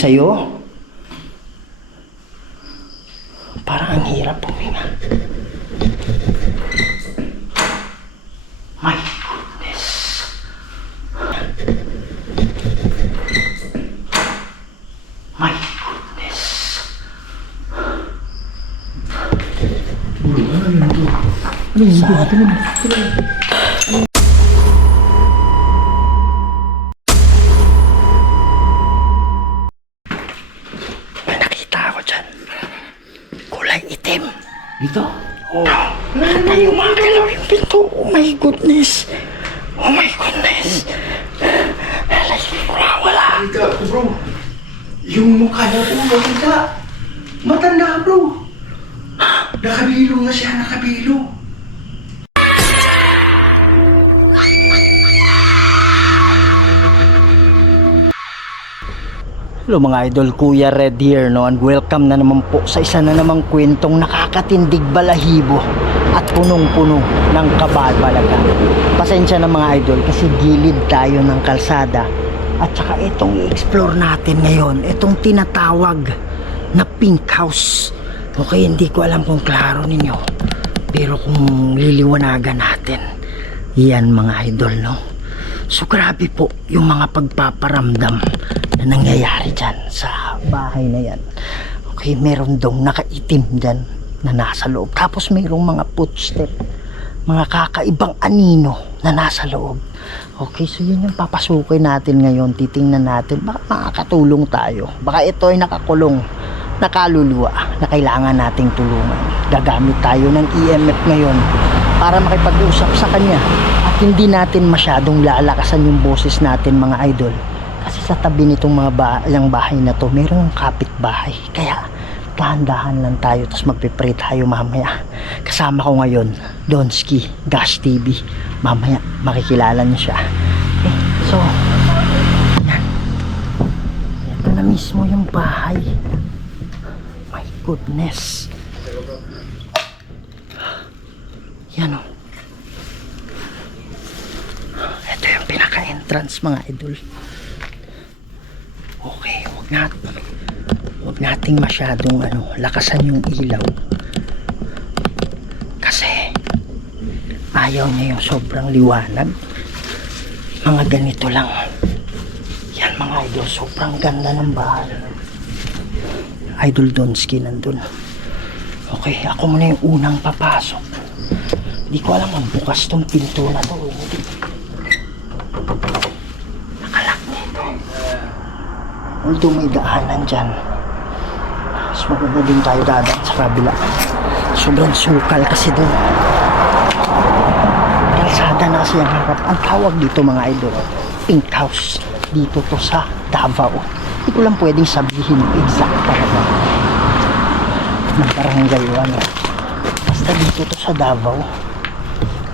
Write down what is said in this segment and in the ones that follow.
Sa'yo, parang ang hirap huminga. My goodness. My goodness. May nakita ako dyan. Kulay itim. Dito? Oh. Ay, umagalaw yung pinto. Oh my goodness. Oh my goodness. Alay, wala. Halika, bro. Yung mukha niya po, makita. Matanda, bro. Nakabilo nga siya, nakabilo. Hello mga idol, Kuya Red here, no? And welcome na naman po sa isa na namang kwentong nakakatindig balahibo at punong-puno ng kababalagan. Pasensya na mga idol kasi gilid tayo ng kalsada at saka itong i-explore natin ngayon, itong tinatawag na pink house. Okay, hindi ko alam kung klaro ninyo, pero kung liliwanagan natin, yan mga idol, no? So grabe po yung mga pagpaparamdam na nangyayari dyan sa bahay na yan. Okay, meron dong nakaitim dyan na nasa loob. Tapos mayroong mga footstep, mga kakaibang anino na nasa loob. Okay, so yun yung papasukin natin ngayon. Titingnan natin, baka makakatulong tayo. Baka ito ay nakakulong, nakaluluwa na kailangan nating tulungan. Gagamit tayo ng EMF ngayon para makipag-usap sa kanya at hindi natin masyadong lalakasan yung boses natin mga idol. Kasi sa tabi nitong mga bahay na to, mayroong kapitbahay. Kaya dahan-dahan lang tayo, tapos magpipray tayo mamaya. Kasama ko ngayon, Donsky, Gash TV. Mamaya makikilala niyo siya. Okay, so yan. Ito na mismo yung bahay. My goodness. Yan o. Ito yung pinaka-entrance mga idol. Okay, huwag nating masyadong lakasan yung ilaw. Kasi ayaw niya yung sobrang liwanag. Mga ganito lang. Yan mga idol, sobrang ganda ng bahay. Idol Donsky nandun. Okay, ako muna yung unang papasok. Hindi ko alam ang bukas tong pinto na to. Nakalak nito. Although may daanan dyan, mas maganda din tayo dadaan sa kabila. Sobrang sukal kasi dun. Kalsada na kasi ang harap. Ang tawag dito mga idol, pink house. Dito to sa Davao. Hindi ko lang pwedeng sabihin exact talaga ng barangay o ano. Basta dito to sa Davao.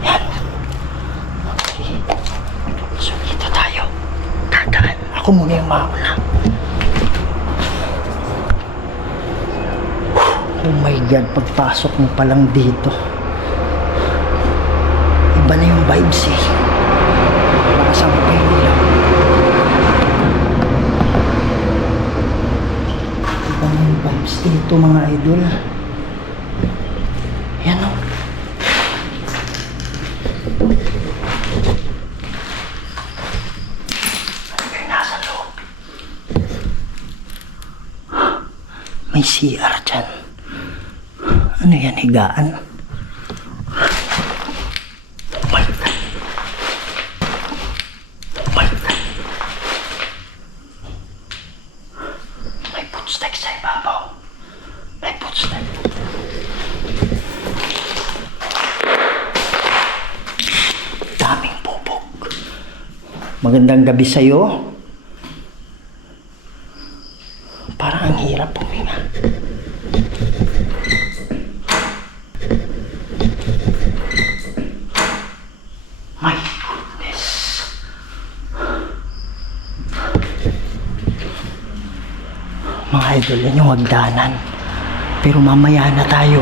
Yan. Okay. So dito tayo dadaan. Ako muna yung mauna. Oh my God, pagpasok mo palang dito, iba na yung vibes eh. Para sa mga lang. Iba na yung vibes dito mga idol. Yan o. Ano kayo nasa loob? May CR dyan. Ano yan, higaan? Oh my God. Oh my God. May footsteps sa ibabaw. May footsteps. Daming bubog. Magandang gabi sa'yo. Parang ang hirap huminga. My goodness. Mga idol, yan yung hagdanan. Pero mamaya na tayo,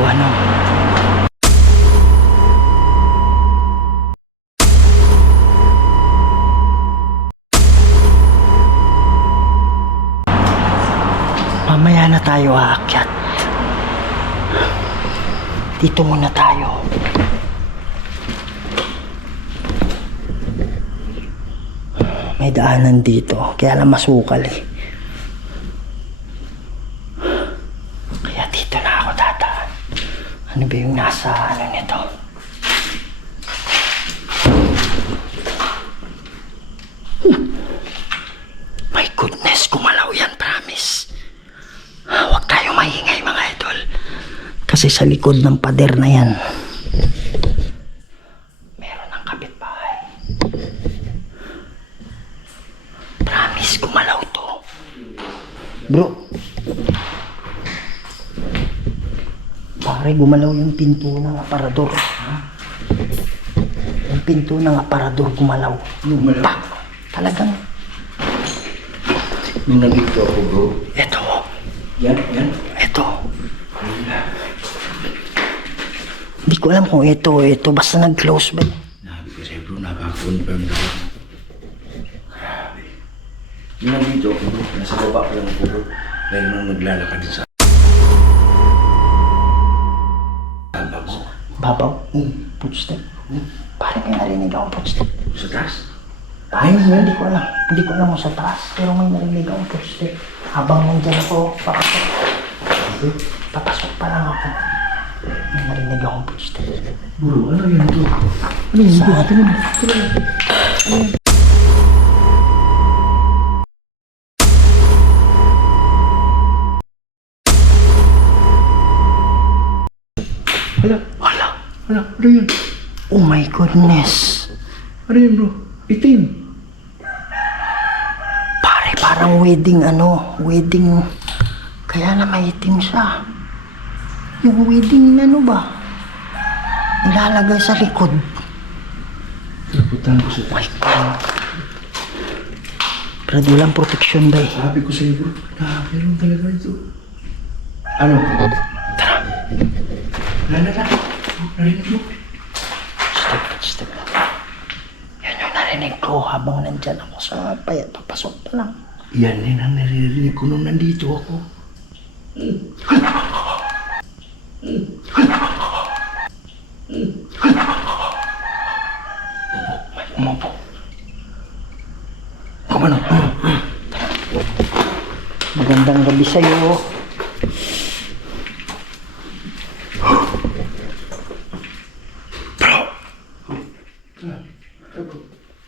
Mamaya na tayo aakyat. Dito muna tayo. May daanan dito, kaya lang masukal eh. Kaya dito na ako dadaan. Ano ba yung nasa ano nito? My goodness, gumalaw yan, promise. Huwag tayo maingay mga idol. Kasi sa likod ng pader na yan, meron ng kapitbahay. Promise, gumalaw to. Bro. Pare, gumalaw yung pinto ng aparador. Yung pinto ng aparador gumalaw. Gumalaw? Tak! Talagang, Nung nandito ako, bro. eto, Yan. eto. Hindi ko alam kung ito, basta nag-close ba? Nabi kasi, bro, nakakonfirm na ako. Grabe. Nung nandito ako, bro, nasa baba pa lang ako, bro. Meron nang naglalakad din sa tabang ko. Babaw? Footstep? Parang may narinig akong footstep. Sa taas? Ay, hindi ko alam. Hindi ko alam kung sa taas. Pero may narinig akong footstep. Habang nandyan ako, papasok pa lang ako. May narinig akong footstep. Bro, ano yun, bro? Ano yun, bro? Saan? Hala, Wala. ano yun? Oh my goodness. Ano yun, bro? Itim. Pare, parang wedding. Kaya na maitim siya. Yung wedding ba? Ilalagay sa likod. Naputan ko sa My God. Brad, walang protection ba eh? Sabi ko sa'yo, bro, meron talaga ito. Ano? Tara. Wala. Narinig mo? Step. Yan yung narinig ko habang nandyan ako sa payat. Papasok pa lang. Yan din ang naririnig ko nung nandito ako. Umupo. Kumano? Magandang gabi sa'yo.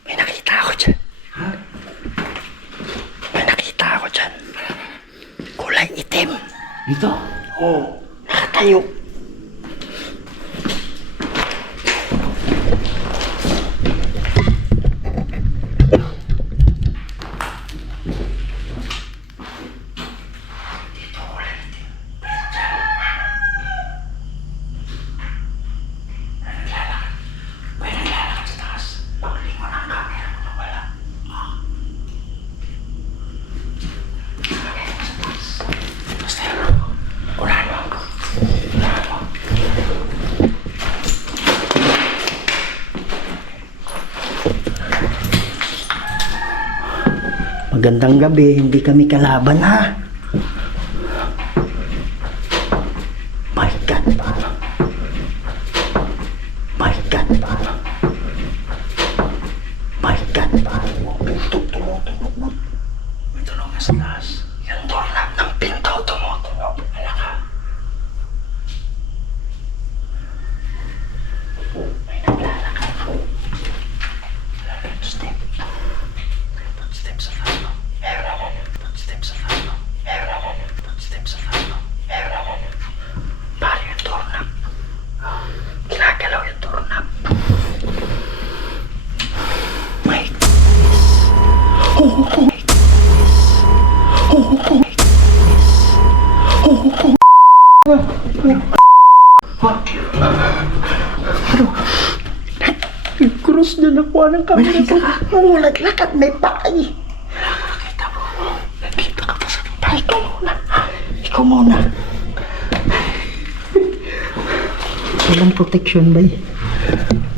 May nakita ako dyan. May nakita ako dyan. Kulay itim. Dito? Oo. Nakatayo. Dito kulay itim. May naglalakad sa taas. Paglingon ang camera mo nawala. Basta yun. Unahan mo ako. Magandang gabi, hindi kami kalaban ha. My God, paano? My God, paano? My God, paano? Pinto tumutunog. May tunog na sa taas. Yung doorknob ng pinto tumutunog. Hala ka. May naglalakad. Step. Step sa taas. Meron ako. Step sa taas. Meron ako. Step sa taas. Meron ako. Pare yung doorknob. Ginagalaw yung doorknob. My goodness. My Cross na nakuha ng kamera ko. Nangulat-lat at may pakay. Nakita mo. Nakita ka pa sa kapay. Ikaw muna. Ikaw muna. Walang protection ba eh?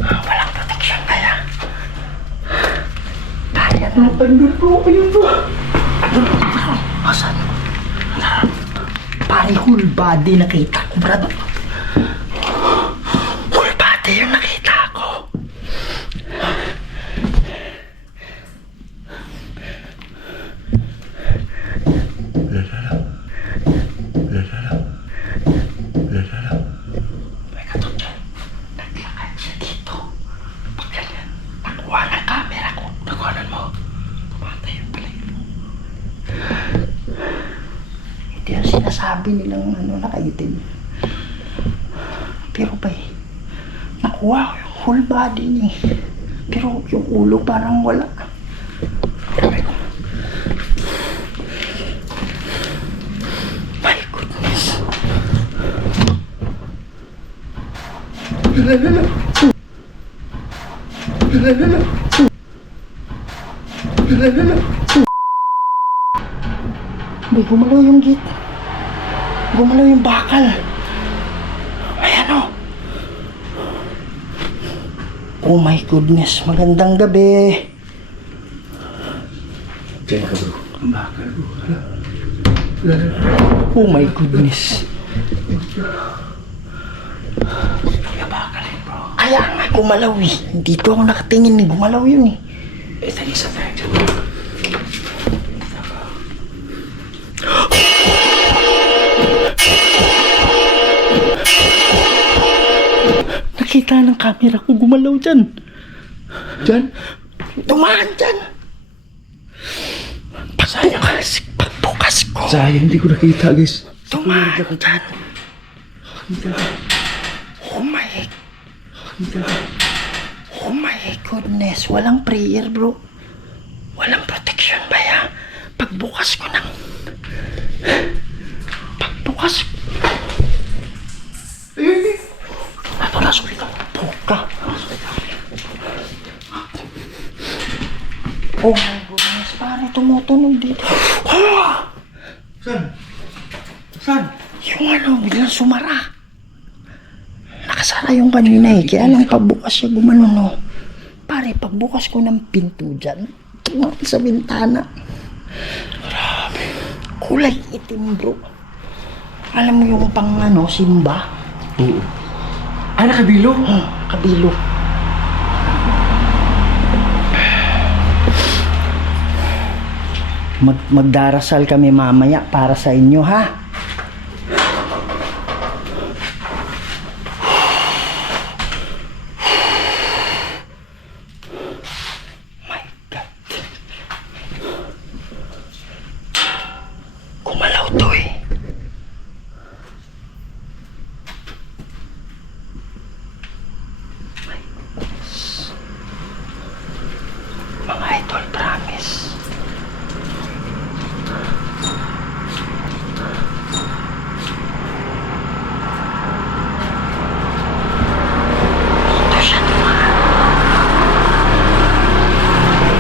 Walang protection ba yan? Kaya na. Andun po. Ayun po. Andun po. Asan? Pare, whole body nakita ko, brad. Whole body yung nakita ko. May katot dyan. Naglakad siya dito. Pag ganyan, nakuha ng camera ko. Nakuhanan mo. Tumatay yung balahibo. Hindi yung sinasabi nilang nakaitim. Pero ba nakuha ko yung whole body niya. Pero yung ulo parang wala. My goodness. May gumalaw yung gate. Gumalaw yung bakal. Ayan o. Oh my goodness. Magandang gabi. Diyan ka bro. Ang bakal bro. Oh my goodness. Kaya bakal bro. Kaya nga gumalaw eh. Dito ako nakatingin eh. Gumalaw yun eh. Isa tayo dyan bro. Nakita ng camera ko gumalaw dyan. Dyan? Tumaan dyan. Pagbukas ko. Sayang, hindi ko nakita guys. Tumaan dyan. Oh my goodness. Walang prayer bro. Walang protection ba ya? Pagbukas ko ng... Pagbukas... Ayun. Ito na, sorry ka. Puka. Oh my goodness, pare, tumutunog dito. Oh! Saan? Yung biglang sumara. Nakasara yung kanina eh, kaya lang pagbukas siya gumano, no. Pare, pagbukas ko ng pinto dyan, tumakit sa bintana. Grabe. Kulay itim, bro. Alam mo yung pang simba? Oo. Ah, nakabilo? Kabilo. Magdarasal kami mamaya para sa inyo, ha? My God. Gumalaw to eh. Mga idol, promise. Dito siya dumaan.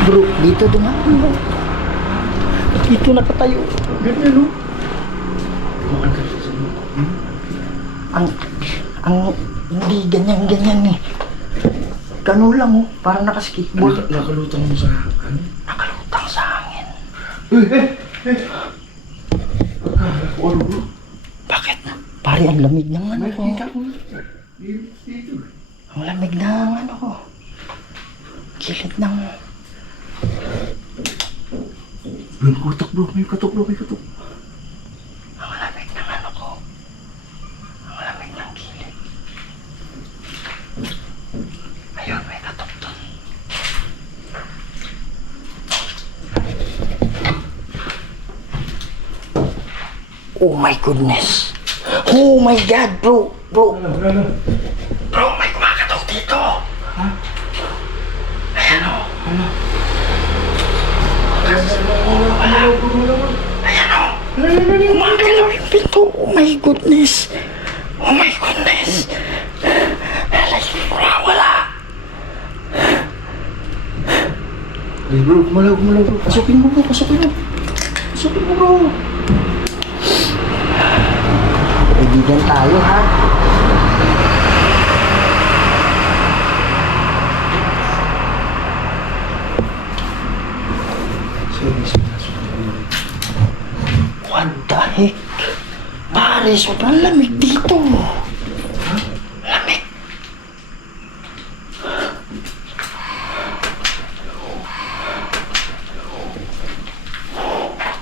Bro, dito dumaan bro. Dito nakatayo. Ganyan no? Tumakan ka sa mo. Ang hindi ganyan eh. Ganun lang oh, parang nakaskitball. Nakalutang mo sa ano? Nakalutang sa hangin. Ano bro? Bakit? Pare, ang lamig ng ko. ko. Dito. Ang lamig ng ko. Kilid ng... May kutak bro, may katok. Ang lamig ng ko. Ang lamig ng kilid. Ayun, may katok doon. Oh my goodness. Oh my God, bro. Bro, may kumakatok dito. Ha? Ayan o. Ayan o. Kumagalaw yung pinto. Oh my goodness. Oh my goodness. Alay, wala. Ay bro, gumalaw bro. Pasukin mo bro. Kaibigan tayo, ha? What the heck? Pare, sobrang lamig dito. Lamig.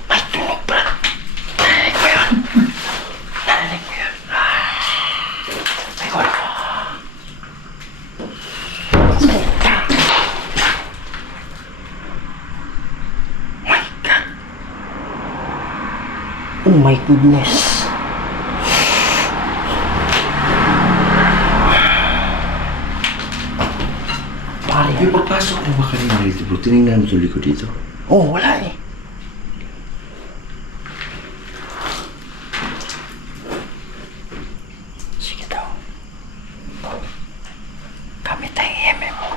May tunog, Brad. Narinig mo yun? Narinig mo yun? Ay, wala. Oh my goodness. Pare. Yung pagpasok mo ba kanina dito bro? Tinignan mo sa likod dito. Oh, wala eh. Sige daw. Gamit tayong EMM mo.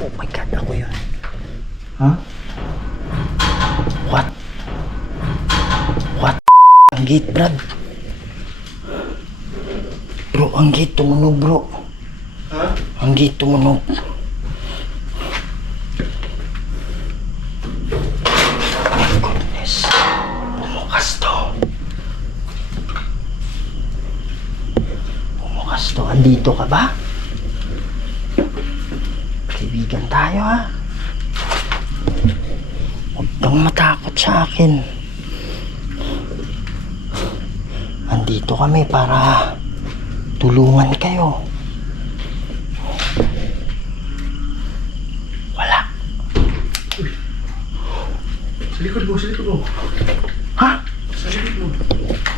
Oh my God, ako yun. Ha? What? What? Ang gate, Brad. Bro, ang gate tumunog, bro. Ha? Ang gate tumunog. My goodness. Bumukas to. Bumukas to. Andito ka ba? Kaibigan tayo, ha? Huwag kang matakot sa akin. Andito kami para tulungan kayo. Wala. Sa likod mo, sa likod mo. Ha? Sa likod mo.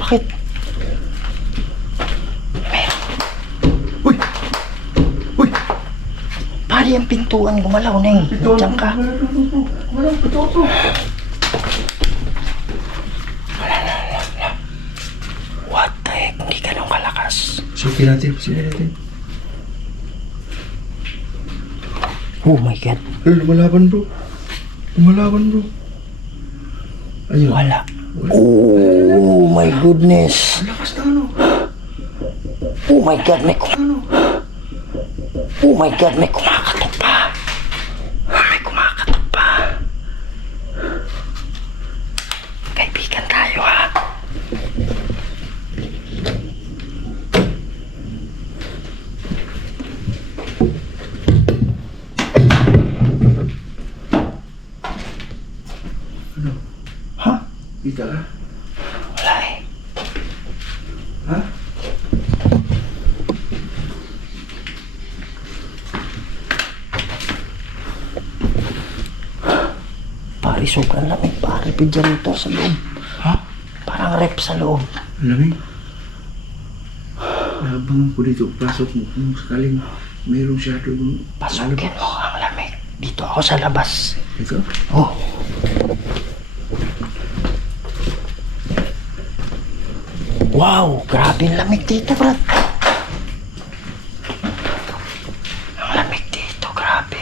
Bakit? Meron. Uy! Uy! Pari ang pintuan gumalaw na eh. Diyan ka. Walang pito. What the heck? Hindi ka nung kalakas. Sige natin, sige natin. Oh my God. Ay, lumalaban bro. Lumalaban bro. Ayun. Wala. Oh my goodness. Ang lakas na ano. Oh my God, may Ano? Oh my God, may kumakatok pa. May kumakatok pa. Kaibigan tayo, ha? Ano? Ha? Kita ka? Wala eh. Ha? Pare, sobrang lamig. Pare, pidya rito sa loob. Ha? Parang rep sa loob. Ang lamig. Habang ko dito, pasok mo. Kung sakaling mayroong shadow mo. Pasukin mo ang lamig. Dito ako sa labas. Ito? Oh. Wow, grabe ang lamig dito, Brad. Ang lamig dito, grabe.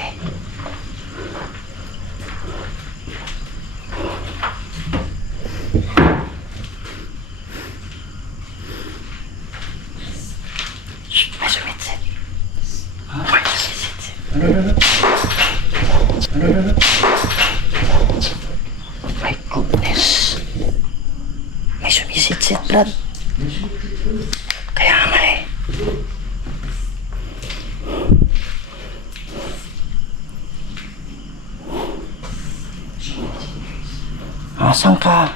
Shh, may sumitsit. May sumitsit. Ano? My goodness. May sumisitsit, Brad. Kaya nga eh. Asan ka?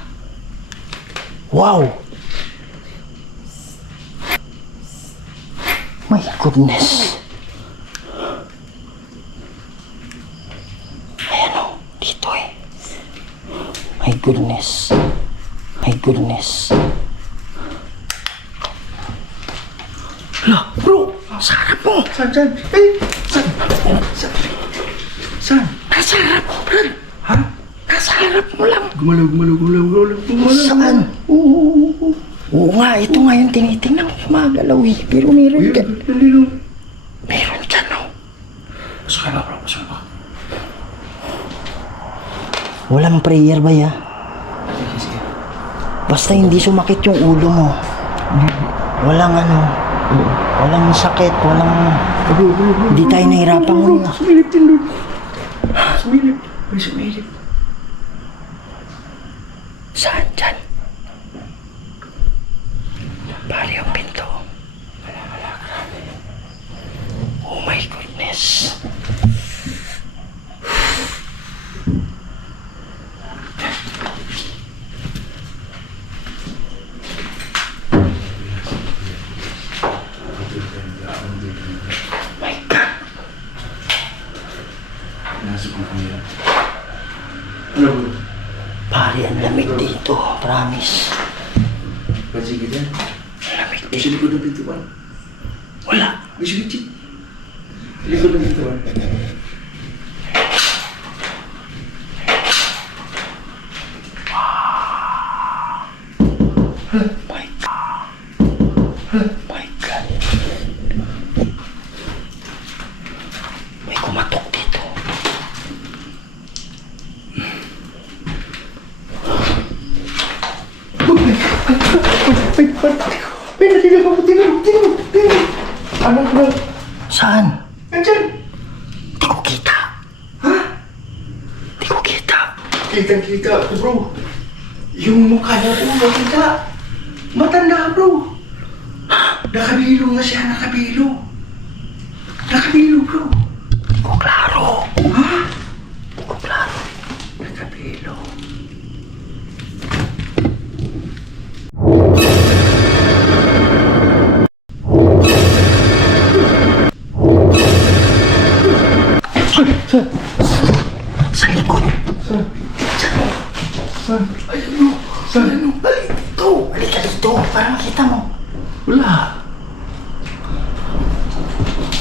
Wow! My goodness. Ayan o, dito eh. My goodness. My goodness. Hala, bro! Sa harap mo! Saan? Eh! Saan? Saan? Nasa harap mo, Brad! Ha? Nasa harap mo lang! Gumalaw. Saan? Oo. Oo nga, ito nga yung tinitingnan ko gumagalaw eh. Pero meron Uy, ka. dali. Meron dyan oh. Pasok ka ba, bro? Pasok ka. Walang prayer ba ya? Sige. Basta hindi sumakit yung ulo mo. Walang ano. Walang sakit, walang... Hindi tayo nahirapan mo. Sumilip din doon. May sumilip. Saan dyan? Pare yung pinto. Wala, grabe. Oh my goodness. My God. Pinasok ang kamera. Ano bro? Pare, ang lamig dito. Promise. Pansigit yan. Ang lamig May dito. silikod ng pintuan. Wala. May silikod. Silikod ng pintuan. My God. My God. May kumatok dito. May natinig ako. Tingnan mo. Anak na. Saan? Nandyan. Di ko kita. Ha? Di ko kita. Kitang-kita ako bro. Yung mukha niya po makita. Matanda bro. Nakabilo nga siya, nakabilo. Nakabilo bro. Di ko klaro. Ha? Di ko klaro. Nakabilo. Sa likod. Saan? Ayun bro. Saan? Ano? Dito. Halika dito. Para makita mo. Wala.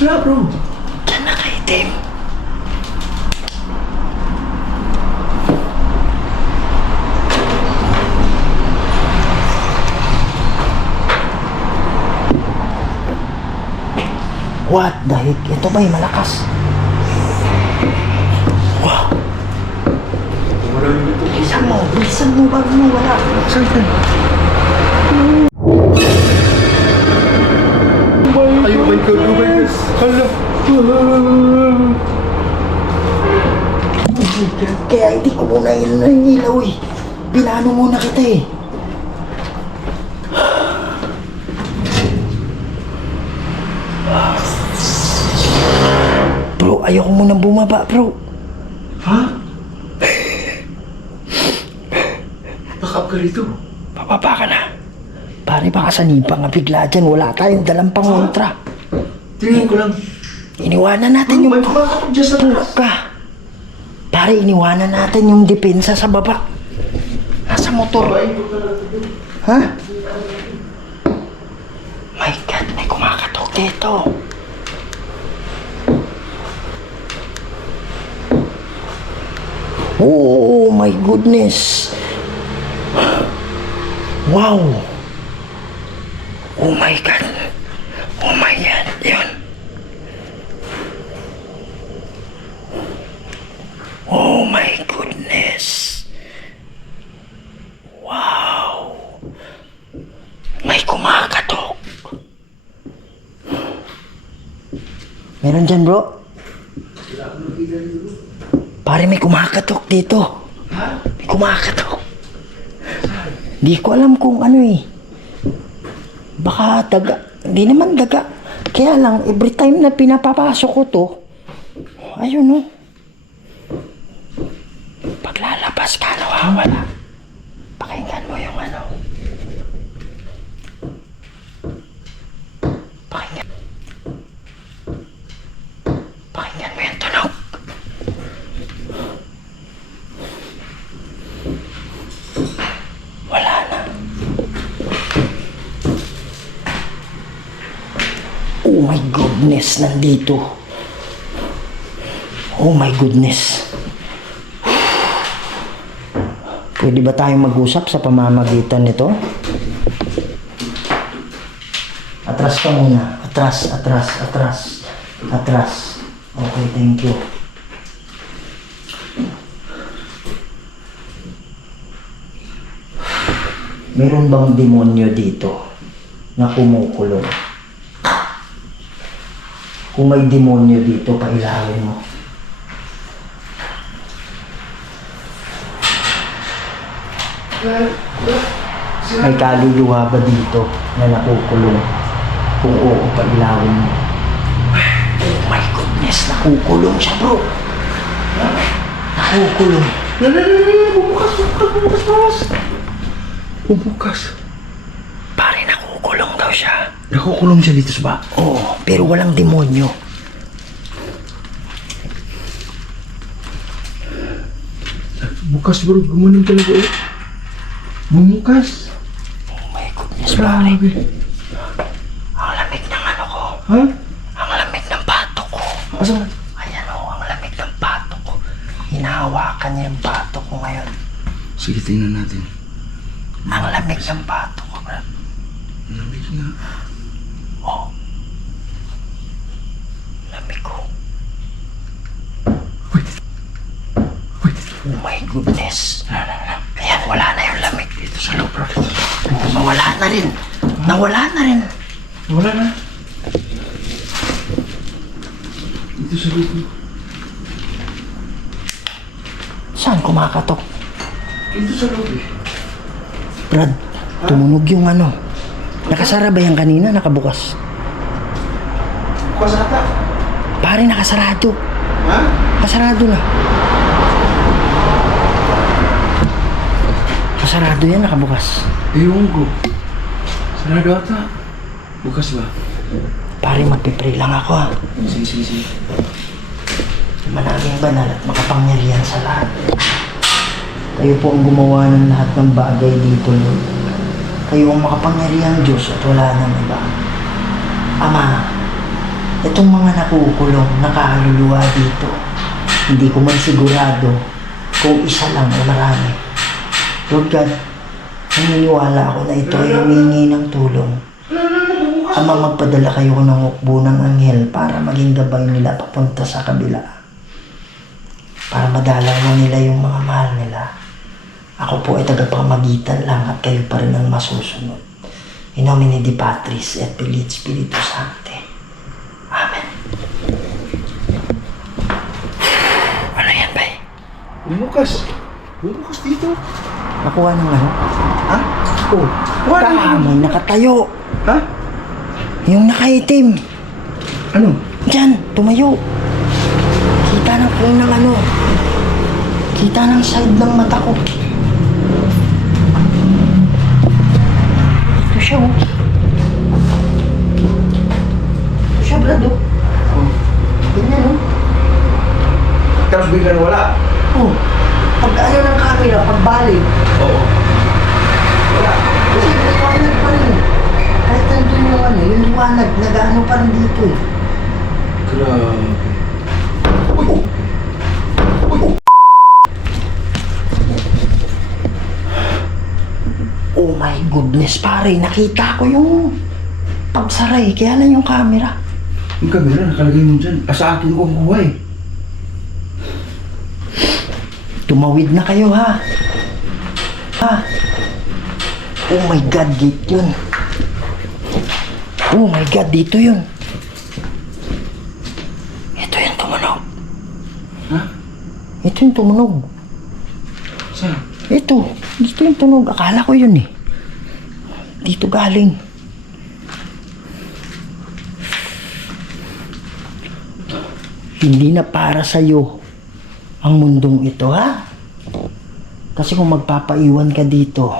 Wala bro. Diyan nakaitim. What the heck? Ito ba'y malakas? Wow! Wala yung ito. Bilisan mo bago mo wala. Saan yan? Ay, oh my God, oh my God. Hala. Kaya hindi ko muna ilaw eh. Binano muna kita eh. Bro, ayoko muna bumaba bro. Ha? Bakap ka rito. Bababa ka na. Pare baka sanipa nga bigla dyan. Wala tayong dalang pangontra. Tingin ko lang. Iniwanan natin yung May kumakapag dyan sa taas. ka. Pare, iniwanan natin yung depensa sa baba. Nasa motor. Ha? My God, may kumakatok dito. Oh my goodness. Wow. Oh my God. Oh my God. Yun. Oh my goodness. Wow. May kumakatok. Meron dyan bro? Pare may kumakatok dito. Ha? May kumakatok. Di ko alam kung ano eh. Baka daga. Hindi naman daga. Kaya lang, every time na pinapapasok ko to, ayun oh. Paglalabas ka, nawawala. Pakinggan mo yung ano. Pakinggan. Pakinggan mo yung tunog. Wala na. Oh my goodness, nandito. Oh my goodness. Pwede ba tayong mag-usap sa pamamagitan nito? Atras ka muna. Atras. Okay, thank you. Meron bang demonyo dito na kumukulong? Kung may demonyo dito, pailawin mo. May kaluluwa ba dito na nakukulong? Kung oo, pailawin mo. Oh my goodness, nakukulong siya bro. Nakukulong. Bumukas. Pare, nakukulong daw siya. Nakukulong siya dito sa ba? Oo, pero walang demonyo. Bukas bro, gumanon talaga eh. Bumukas. Oh my goodness, pare. Grabe. Ang lamig ng ano ko. Ha? Ang lamig ng batok ko. Asan? Ayan o, ang lamig ng batok ko. Hinahawakan niya yung batok ko ngayon. Sige, tingnan natin. Ang lamig ng batok ko, brad. Lamig nga. Oh. Lamig ko. Wait. Wait. Oh my goodness. Ayan, wala na yung lamig dito sa loob, bro. Nawala na rin. Nawala na rin. Wala na. Dito sa loob. Saan kumakatok? Dito sa loob eh. Brad, tumunog yung ano. Nakasara ba yan kanina? Nakabukas. Bukas ata. Pare, nakasarado. Ha? Nakasarado na. Nakasarado yan, nakabukas. Ewan ko. Sarado ata. Bukas ba? Pare, magpipray lang ako ha. Sige, sige, sige. Manaming banal at makapangyarihan sa lahat. Kayo po ang gumawa ng lahat ng bagay dito, Lord. Kayo ang makapangyarihan Diyos at wala nang iba. Ama, itong mga nakukulong, nakaluluwa dito, hindi ko man sigurado kung isa lang o marami. Lord God, naniniwala ako na ito ay humingi ng tulong. Ama, magpadala kayo ng hukbo ng anghel para maging gabay nila papunta sa kabila. Para madalaw na nila yung mga mahal nila. Ako po ay tagapamagitan lang at kayo pa rin ang masusunod. In nomine Di Patris et Filii Spiritus Sancti. Amen. Ano yan, bay? Bumukas. Bumukas dito. Nakuha ng ano? Ha? Oh. Wala. May nakatayo. Ha? Yung nakaitim. Ano? Diyan, tumayo. Kita ng ano. Kita ng side ng mata ko. Ito siya, oh. Ito siya, Brad, oh. Oh. Ganyan, oh. Tapos biglang wala. Oh. Pag ano ng camera, pagbalik. Oo. Wala. Kasi liwanag pa rin. Kahit nandun yung ano, yung liwanag, nag-ano pa rin dito, eh. Grabe. Oh my goodness, pare. Nakita ko yung pagsaray. Kaya lang yung camera. Yung camera, nakalagay mo dyan. Sa akin ko ang kuha eh. Tumawid na kayo, ha? Ha? Oh my God, gate yun. Oh my God, dito yun. Ito yung tumunog. Ha? Ito yung tumunog. Saan? Ito. Dito yung tunog. Akala ko yun eh. Dito galing. Hindi na para sa'yo ang mundong ito, ha? Kasi kung magpapaiwan ka dito,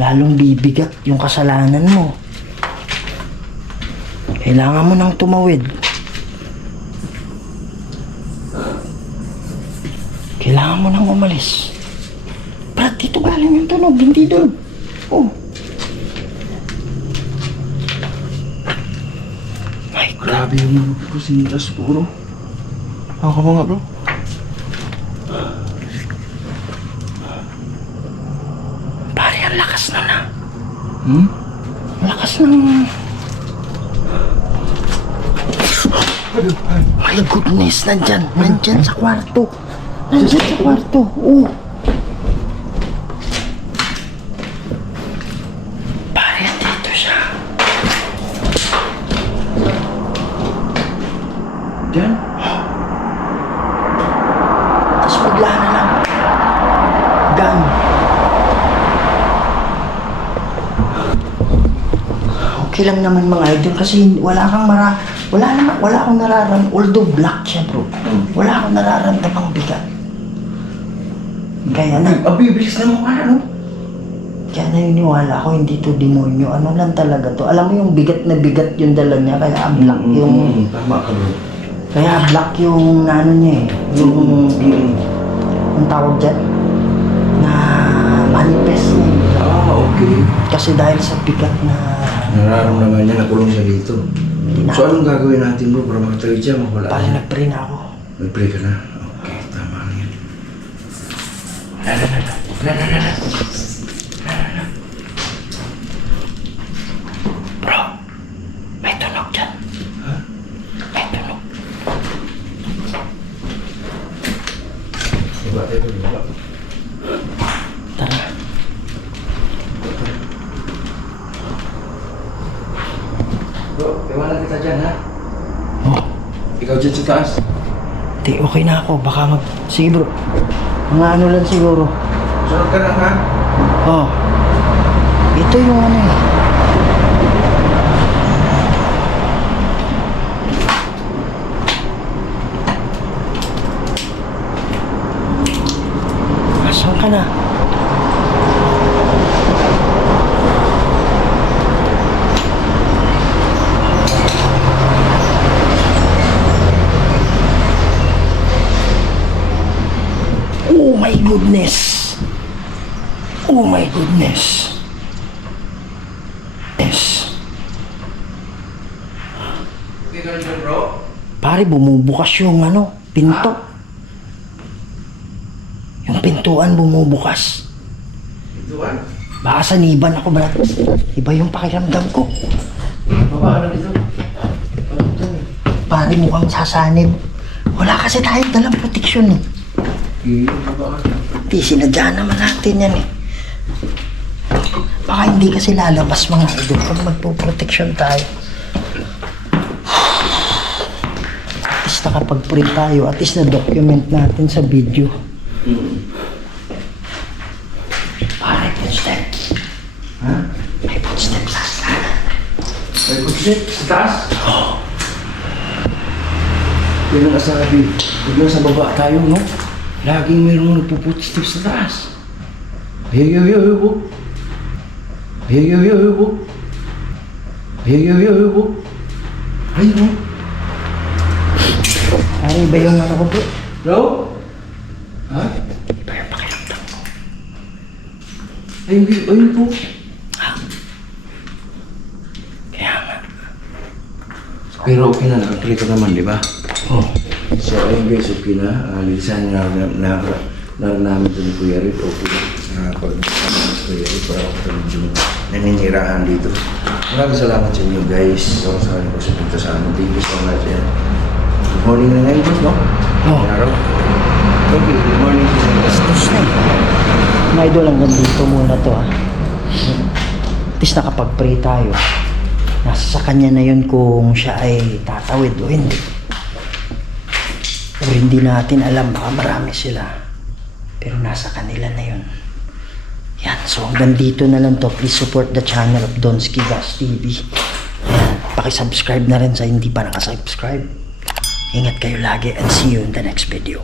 lalong bibigat yung kasalanan mo. Kailangan mo nang tumawid. Kailangan mo nang umalis. Brad, dito galing yung tunog, hindi doon. Oh. My God. Grabe yung mga ko sinitas puro. Ako ka ba nga bro? Pare, ang lakas na na. Hmm? Ang lakas ng... My goodness, nandyan. Nandyan sa kwarto. Nandyan sa kwarto. Oh. Pare, dito siya. Diyan? Tapos bigla na lang. Gang. Okay lang naman mga idol kasi wala akong nararamdaman, although black siya bro, wala akong nararamdamang bigat. Kaya Bibilis na mukha na, no? Kaya naniniwala ako, hindi to demonyo. Ano lang talaga to. Alam mo yung bigat na bigat yung dala niya, kaya black yung... Tama ka, bro. Kaya black yung ano niya eh. Yung... Ang tawag dyan? Na manifest niya eh. Okay. Kasi dahil sa bigat na... Nararamdaman niya, nakulong siya dito. na- So, anong gagawin natin, bro, para makatawid siya, mawala? Parang nag-pray na ako. Nag-pray ka na? Okay, tama lang yan. Bro, may tunog dyan. Ha? May tunog. Diba, tayo, diba? Tara. Bro, iwanan kita dyan, ha? Oh, Ikaw dyan sa taas. di okay na ako. Baka mag... Sige bro. Mga ano lang siguro. Sunod ka lang, ha? Oh. Ito yung ano eh. Asan ka na? Oh my goodness! Oh my goodness! Yes. Okay ka dyan, bro? Pare, bumubukas yung ano, pinto. Yung pintuan bumubukas. Ituan? Baka saniban ako, brad. Iba yung pakiramdam ko. Baba ka na dito. Pare, mukhang sasanib. Wala kasi tayong dalang proteksyon eh. Baba ka. Di, sinadya naman natin yan eh. Baka hindi kasi lalabas mga idol pag magpo-protection tayo. At least nakapag-print tayo, at least na-document natin sa video. Pare, footstep. Ha? May footstep sa kanan. May kutsit sa taas? Oo. Yan ang asabi. Huwag lang sa baba tayo, no? Laging mayroong nagpuputstep sa taas. Ay, ay, ay, ay, ay. Ay, ay, ay, ay, ay. Ay, ay, ay, ay, ay. Ay, no? Pare, iba yung ano ko bro. Bro? Ha? Iba yung pakiramdam ko. Ay, hindi. Ayun po. Kaya nga. Pero okay na, nakaklik ka naman, di ba? Oh. So, ayun guys, okay na. Lisan na namin ito ni Kuya Rip. Okay na. Pag-usama ni Kuya Rip, para ako medyo naninirahan dito. Maraming salamat sa inyo guys. So, sa akin po sa punta sa amin. Thank you so much. And good morning na ngayon, boss, no? Oh. Araw. Thank you. Good morning. Bastos na eh. Mga idol, hanggang dito muna to ah. At least nakapag-pray tayo. Nasa sa kanya na yun kung siya ay tatawid o hindi. O hindi natin alam, baka marami sila. Pero nasa kanila na yun. Yan, so hanggang dito na lang to. Please support the channel of Donski Gas TV. Yan, pakisubscribe na rin sa hindi pa nakasubscribe. Ingat kayo lagi and see you in the next video.